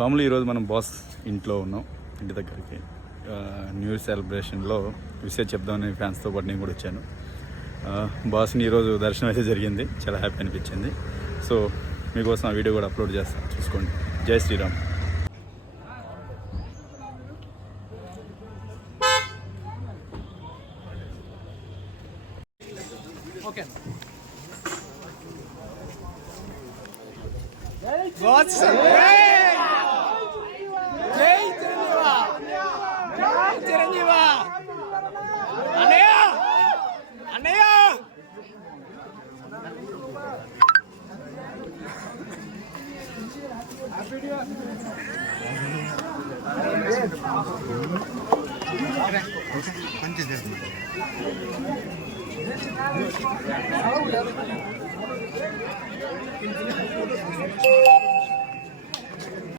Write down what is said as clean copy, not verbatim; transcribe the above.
మామూలు ఈరోజు మనం బాస్ ఇంట్లో ఉన్నాం, ఇంటి దగ్గరికి. న్యూ ఇయర్ సెలబ్రేషన్లో విషయం చెప్దామని ఫ్యాన్స్తో పాటు నేను కూడా వచ్చాను. బాస్ని ఈరోజు దర్శనం అయితే జరిగింది, చాలా హ్యాపీ అనిపించింది. సో మీకోసం ఆ వీడియో కూడా అప్లోడ్ చేస్తాను, చూసుకోండి. జై శ్రీరామ్. ఓకే చిరంజీవ అన్నయ్య అన్నయ్య మంచిది.